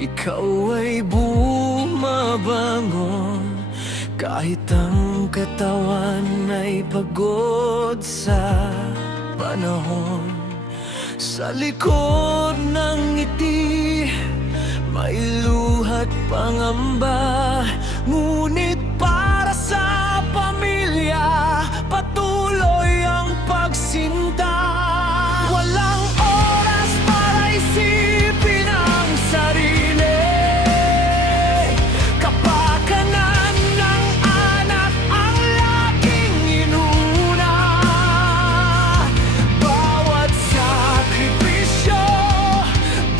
ikaw ay bumabangon kahit ang katawan ay pagod sa panahon. Sa likod ng ngiti, may luha't pangamba, ngunit para sa pamilya, patuloy ang pagsinta. Walang oras para isipin ang sarili, kapakanan ng anak ang laging inuna. Bawat sakripisyo,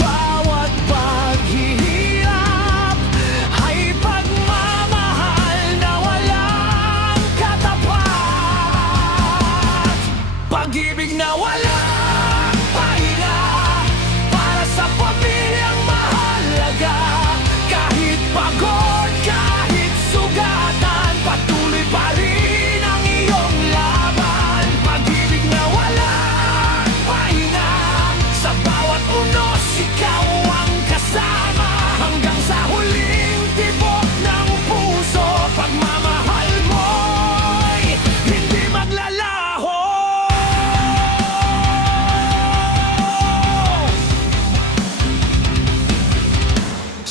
bawat paghihirap ay pagmamahal na walang katapat. Pag-ibig na walang pahinga, para sa pamilyang mahalaga. Kahit pagod, kahit sugatan, patuloy pa rin ang iyong laban. Pag-ibig na walang pahinga, sa bawat unos ikaw ang kasama. Hanggang sa huling tibok ng puso, pagmamahal mo'y hindi maglalaho.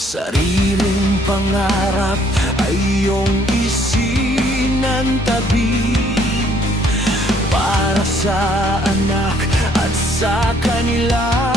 Sariling pangarap ay iyong isinantabi, para sa anak at sa kanila.